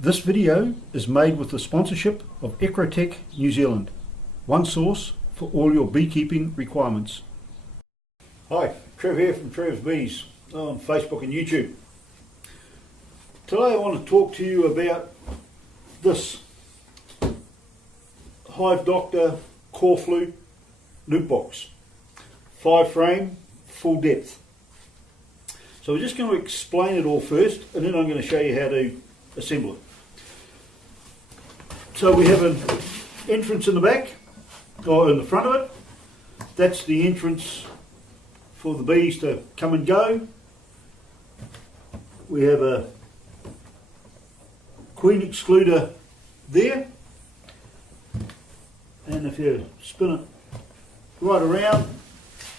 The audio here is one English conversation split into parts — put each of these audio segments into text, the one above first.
This video is made with the sponsorship of Ecrotech New Zealand, one source for all your beekeeping requirements. Hi, Trev here from Trevs Bees on Facebook and YouTube. Today I want to talk to you about this Hive Doctor Core Flute loop box, 5 frame, full depth. So we're just going to explain it all first, and then I'm going to show you how to assemble it. So we have an entrance in the back, or in the front of it. That's the entrance for the bees to come and go. We have a queen excluder there, and if you spin it right around,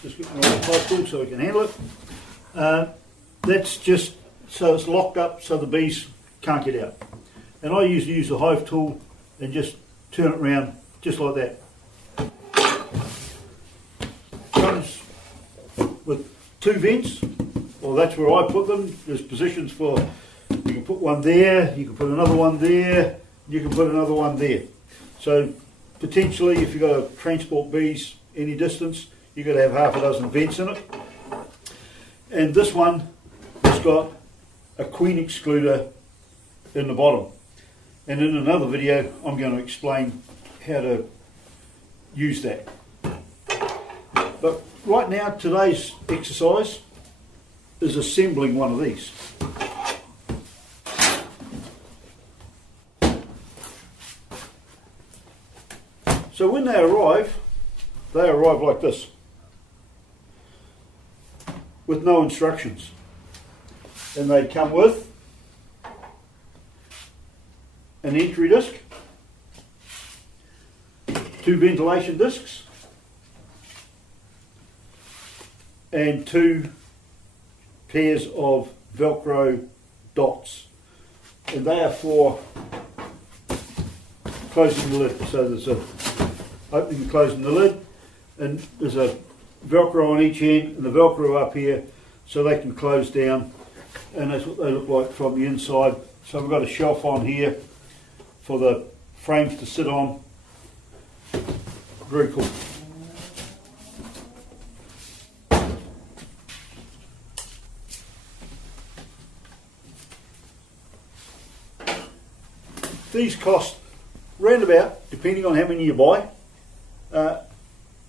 just get my high tool so we can handle it. That's just so it's locked up so the bees can't get out. And I usually use the Hive tool and just turn it around just like that. Comes with 2 vents, well that's where I put them. There's positions for, you can put one there, you can put another one there, you can put another one there. So potentially if you've got to transport bees any distance, you've got to have half a dozen vents in it. And this one has got a queen excluder in the bottom. And in another video I'm going to explain how to use that. But right now today's exercise is assembling one of these. So when they arrive like this, with no instructions. And they come with an entry disc, 2 ventilation discs, and 2 pairs of Velcro dots. And they are for closing the lid. So there's a opening and closing the lid, and there's a Velcro on each end and the Velcro up here so they can close down, and that's what they look like from the inside. So we've got a shelf on here for the frames to sit on. Very cool. These cost round about, depending on how many you buy,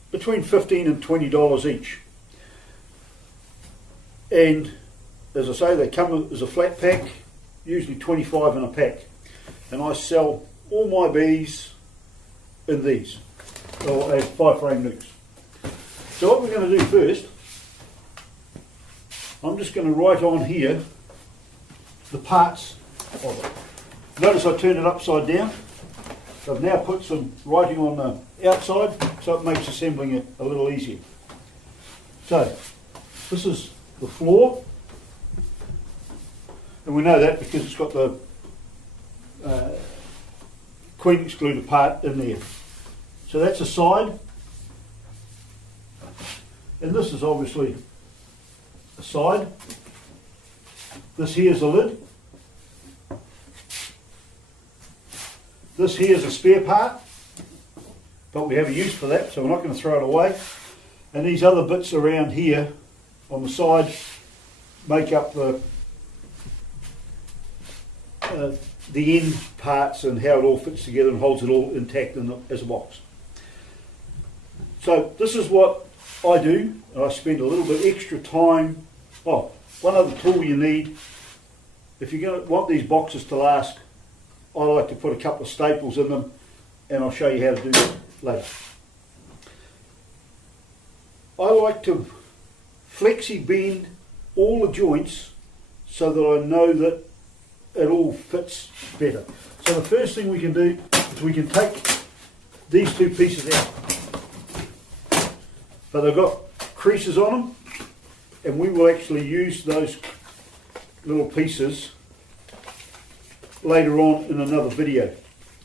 between $15 and $20 each. And as I say, they come as a flat pack, usually 25 in a pack. And I sell all my bees in these, or as 5 frame nukes. So what we're going to do first, I'm just going to write on here the parts of it. Notice I turned it upside down. So I've now put some writing on the outside, so it makes assembling it a little easier. So this is the floor, and we know that because it's got the queen excluder part in there. So that's a side, and this is obviously a side. This here is a lid. This here is a spare part, but we have a use for that, so we're not going to throw it away. And these other bits around here on the side make up the end parts and how it all fits together and holds it all intact as a box. So this is what I do, and I spend a little bit extra time. Oh, one other tool you need, if you're going to want these boxes to last, I like to put a couple of staples in them, and I'll show you how to do that later. I like to flexi bend all the joints so that I know that it all fits better. So the first thing we can do is we can take these 2 pieces out. But they've got creases on them, and we will actually use those little pieces later on in another video,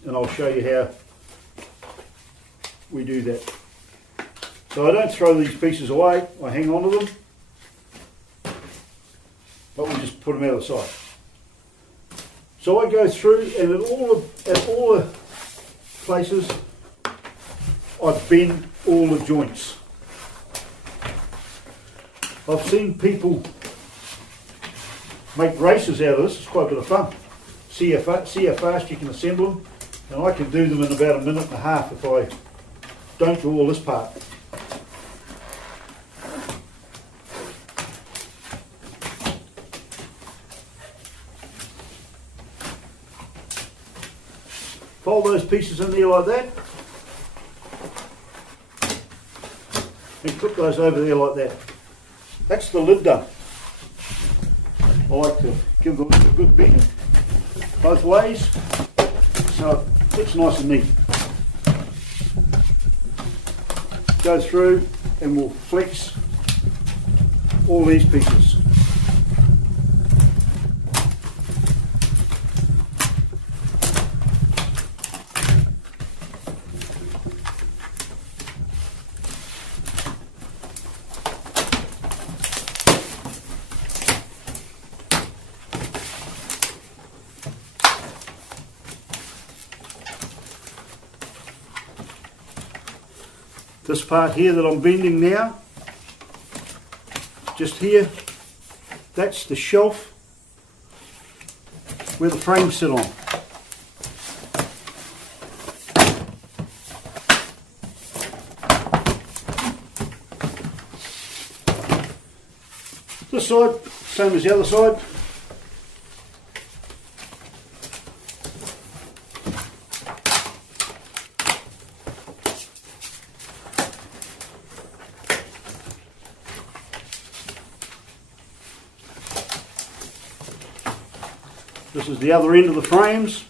and I'll show you how we do that. So I don't throw these pieces away, I hang on to them, but we just put them out of sight. So I go through and at all the places I bend all the joints. I've seen people make races out of this, it's quite a bit of fun. See how fast you can assemble them, and I can do them in about a minute and a half if I don't do all this part. Fold those pieces in there like that, and clip those over there like that. That's the lid done. I like to give the lid a good bend both ways, so it looks nice and neat. Go through and we'll flex all these pieces. This part here that I'm bending now, just here, that's the shelf where the frames sit on. This side, same as the other side. This is the other end of the frames.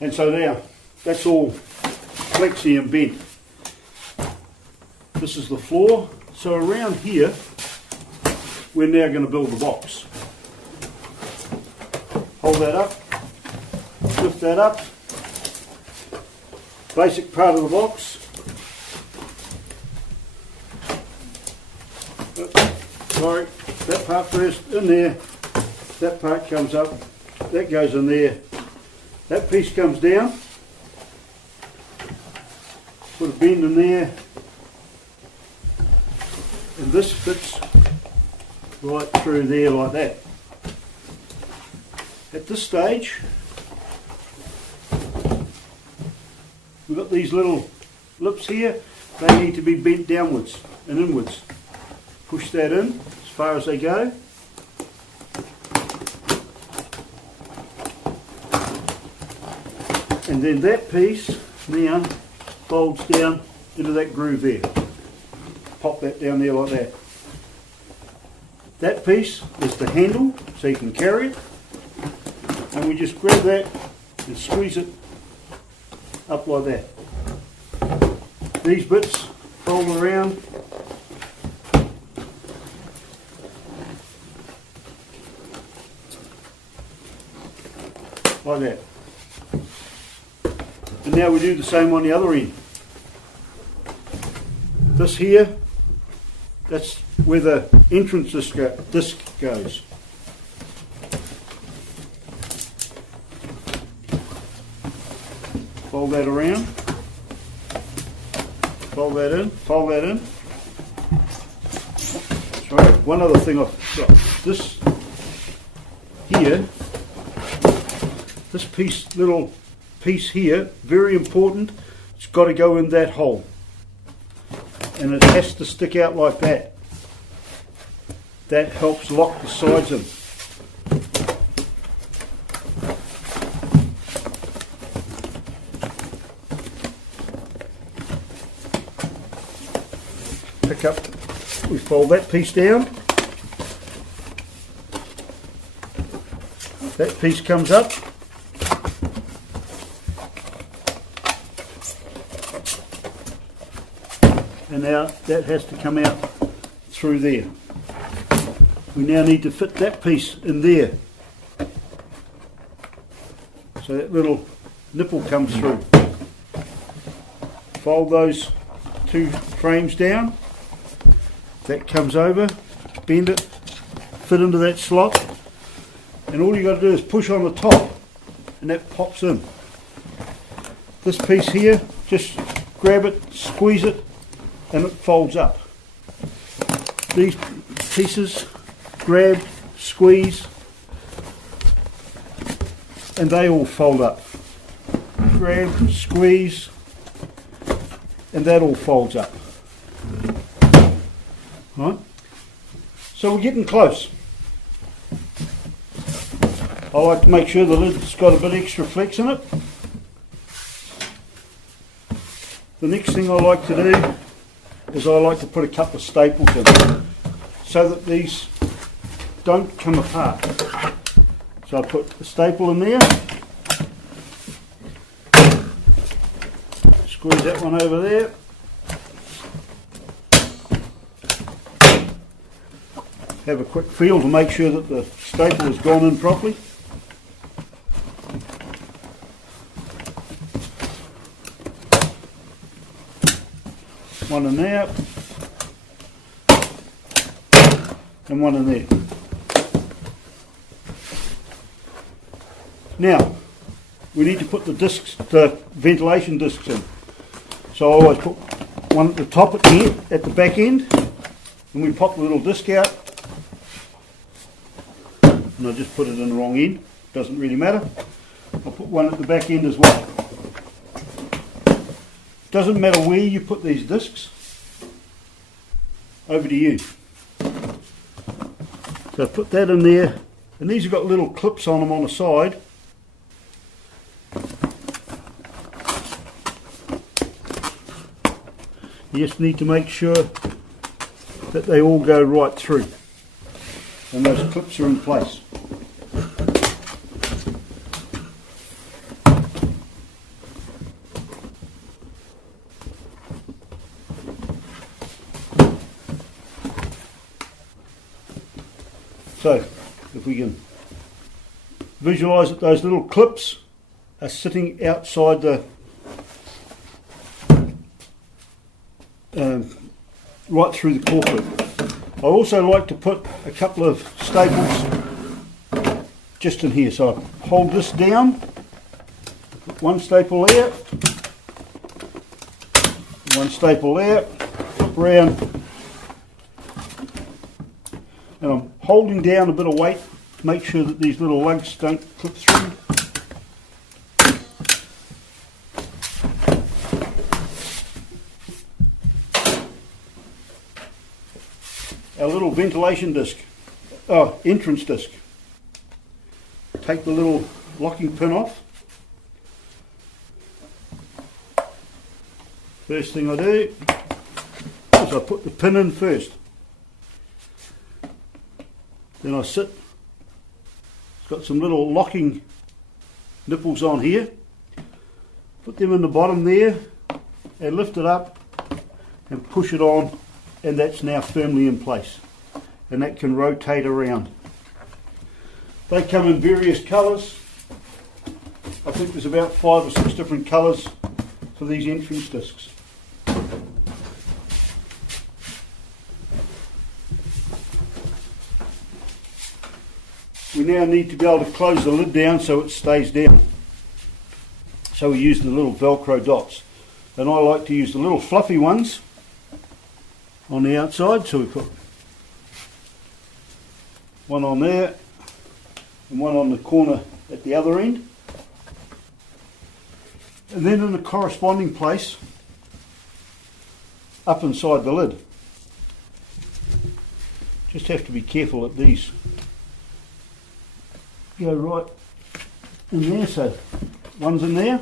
And so now, that's all flexy and bent. This is the floor. So around here, we're now going to build the box. Hold that up, lift that up. Basic part of the box. Sorry, that part first, in there, that part comes up, that goes in there, that piece comes down, put a bend in there, and this fits right through there like that. At this stage, we've got these little lips here, they need to be bent downwards and inwards. Push that in as far as they go. And then that piece now folds down into that groove there. Pop that down there like that. That piece is the handle, so you can carry it. And we just grab that and squeeze it up like that. These bits fold around. Like that. And now we do the same on the other end. This here, that's where the entrance disc goes. Fold that around. Fold that in. Fold that in. Sorry, one other thing I've got. This here, this little piece here, very important, it's got to go in that hole. And it has to stick out like that. That helps lock the sides in. Pick up, we fold that piece down. That piece comes up. And now that has to come out through there. We now need to fit that piece in there. So that little nipple comes through. Fold those two frames down, that comes over, bend it, fit into that slot, and all you got to do is push on the top and that pops in. This piece here, just grab it, squeeze it, and it folds up. These pieces, grab, squeeze, and they all fold up. Grab, squeeze, and that all folds up. Right? So we're getting close. I like to make sure the lid's got a bit extra flex in it. The next thing I like to do is I like to put a couple of staples in so that these don't come apart. So I put a staple in there, squeeze that one over there, have a quick feel to make sure that the staple has gone in properly. One in there, and one in there. Now, we need to put the discs, the ventilation discs in. So I always put one at the top at the back end, and we pop the little disc out, and I just put it in the wrong end, doesn't really matter. I'll put one at the back end as well. Doesn't matter where you put these discs, over to you. So put that in there, and these have got little clips on them on the side. You just need to make sure that they all go right through and those clips are in place. So, if we can visualise that those little clips are sitting outside the right through the cork loop. I also like to put a couple of staples just in here. So I hold this down, put one staple there, one staple there, flip around, and I'm holding down a bit of weight to make sure that these little lugs don't clip through. Our little ventilation disc, entrance disc. Take the little locking pin off. First thing I do is I put the pin in first. Then I sit. It's got some little locking nipples on here. Put them in the bottom there and lift it up and push it on, and that's now firmly in place, and that can rotate around. They come in various colours. I think there's about 5 or 6 different colours for these entrance discs. We now need to be able to close the lid down so it stays down. So we use the little Velcro dots, and I like to use the little fluffy ones on the outside. So we put one on there and one on the corner at the other end, and then in the corresponding place up inside the lid. Just have to be careful that these go right in there. So one's in there,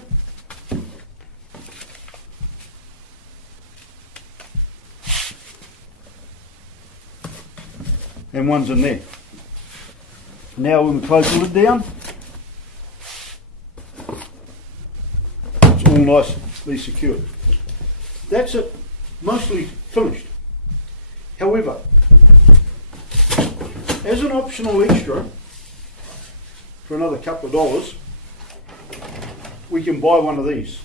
and one's in there. Now when we close the lid down, it's all nicely secured. That's it, mostly finished. However, as an optional extra, for another couple of dollars, we can buy one of these.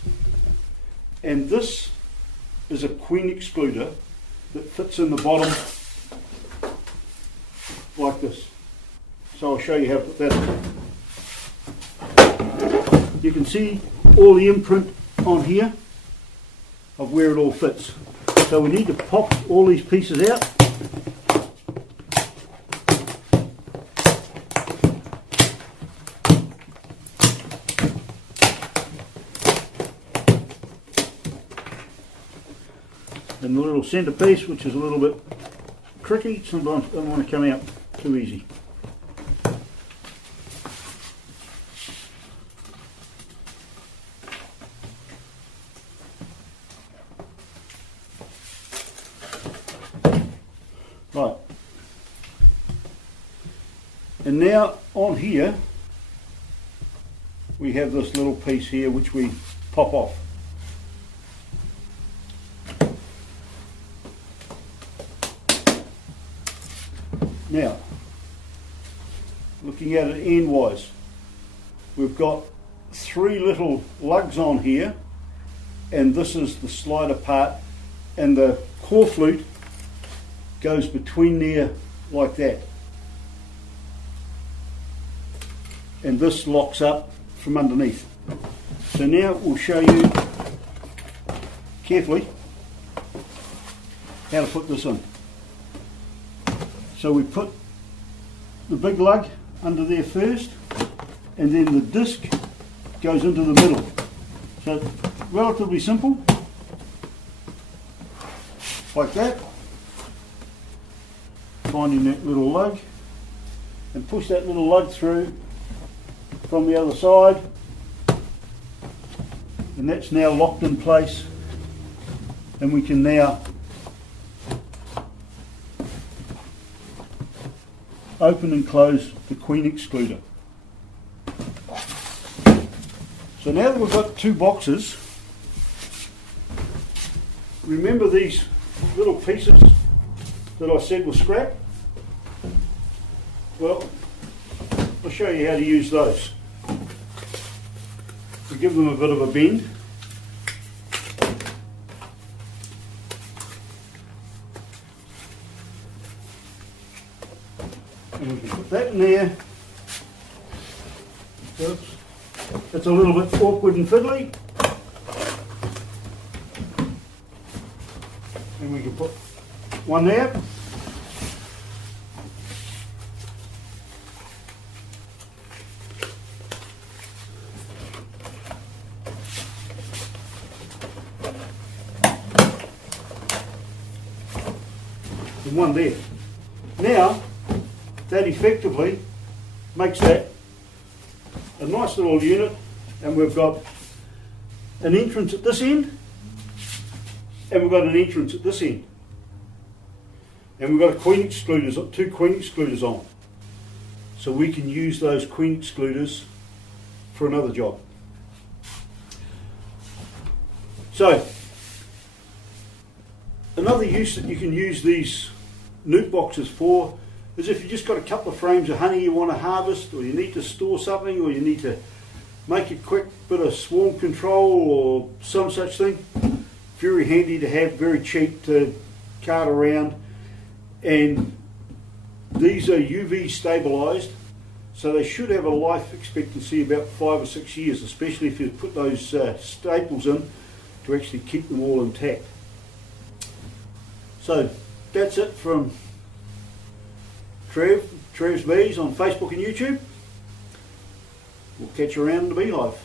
And this is a queen excluder that fits in the bottom like this. So I'll show you how to put that in. You can see all the imprint on here of where it all fits. So we need to pop all these pieces out. And the little centre piece, which is a little bit tricky, sometimes doesn't want to come out too easy. Right. And now on here we have this little piece here which we pop off. Now, looking at it endwise, we've got three little lugs on here, and this is the slider part, and the core flute goes between there like that. And this locks up from underneath. So now we'll show you carefully how to put this in. So we put the big lug under there first, and then the disc goes into the middle. So relatively simple, like that. Finding that little lug and push that little lug through from the other side, and that's now locked in place, and we can now open and close the queen excluder. So now that we've got two boxes, remember these little pieces that I said were scrap? Well, I'll show you how to use those. We give them a bit of a bend. And we can put that in there. Oops. It's a little bit awkward and fiddly. And we can put one there. And one there. Now, that effectively makes that a nice little unit, and we've got an entrance at this end, and we've got an entrance at this end, and we've got two queen excluders on, so we can use those queen excluders for another job. So another use that you can use these nuke boxes for is if you've just got a couple of frames of honey you want to harvest, or you need to store something, or you need to make a quick bit of swarm control or some such thing. Very handy to have, very cheap to cart around, and these are UV stabilized, so they should have a life expectancy about 5 or 6 years, especially if you put those staples in to actually keep them all intact. So that's it from Trevs Bees on Facebook and YouTube. We'll catch you around in the beehive.